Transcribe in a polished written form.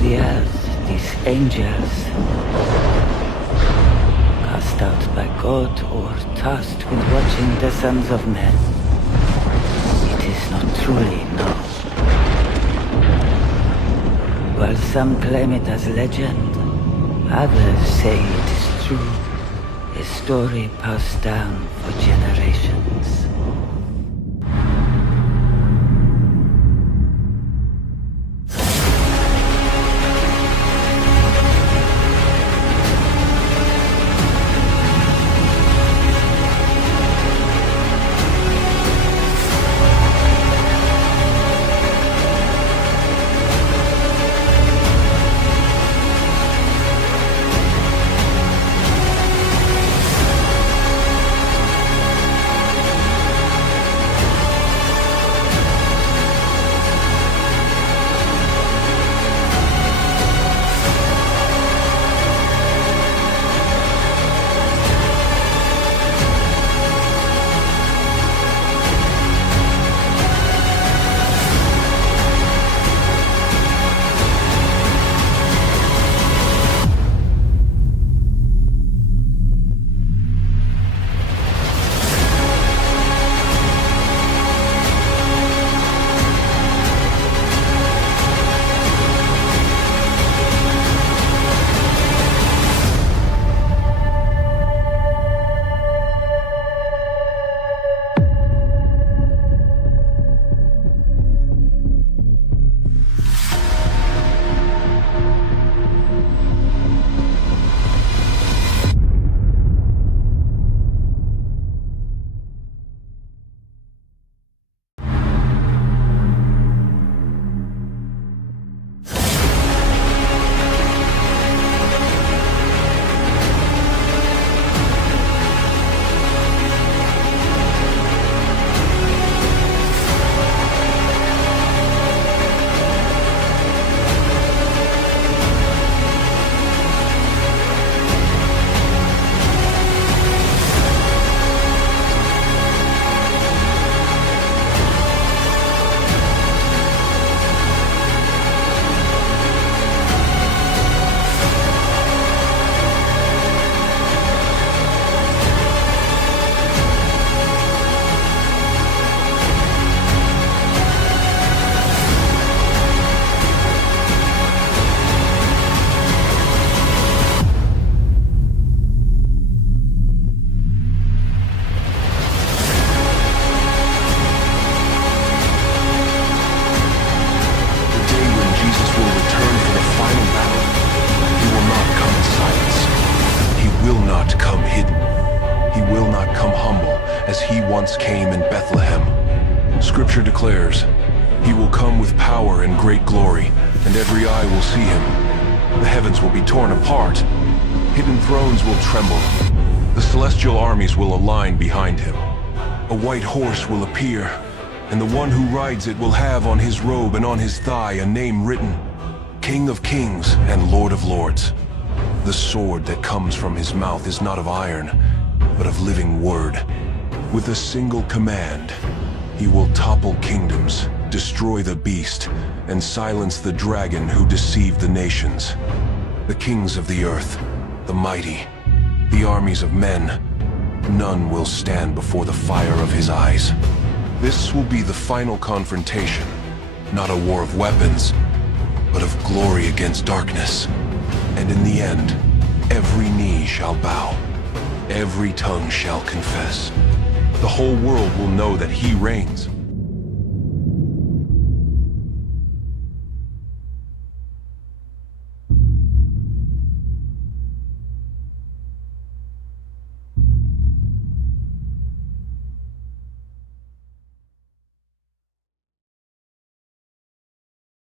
the earth, these angels, cast out by God or tasked with watching the sons of men, it is not truly known. While some claim it as legend, others say it is true, a story passed down for generations. Came in Bethlehem. Scripture declares, "He will come with power and great glory, and every eye will see him. The heavens will be torn apart. Hidden thrones will tremble. The celestial armies will align behind him. A white horse will appear, and the one who rides it will have on his robe and on his thigh a name written, King of Kings and Lord of Lords. The sword that comes from his mouth is not of iron, but of living word. With a single command, he will topple kingdoms, destroy the beast, and silence the dragon who deceived the nations. The kings of the earth, the mighty, the armies of men, none will stand before the fire of his eyes. This will be the final confrontation, not a war of weapons, but of glory against darkness. And in the end, every knee shall bow, every tongue shall confess. The whole world will know that he reigns.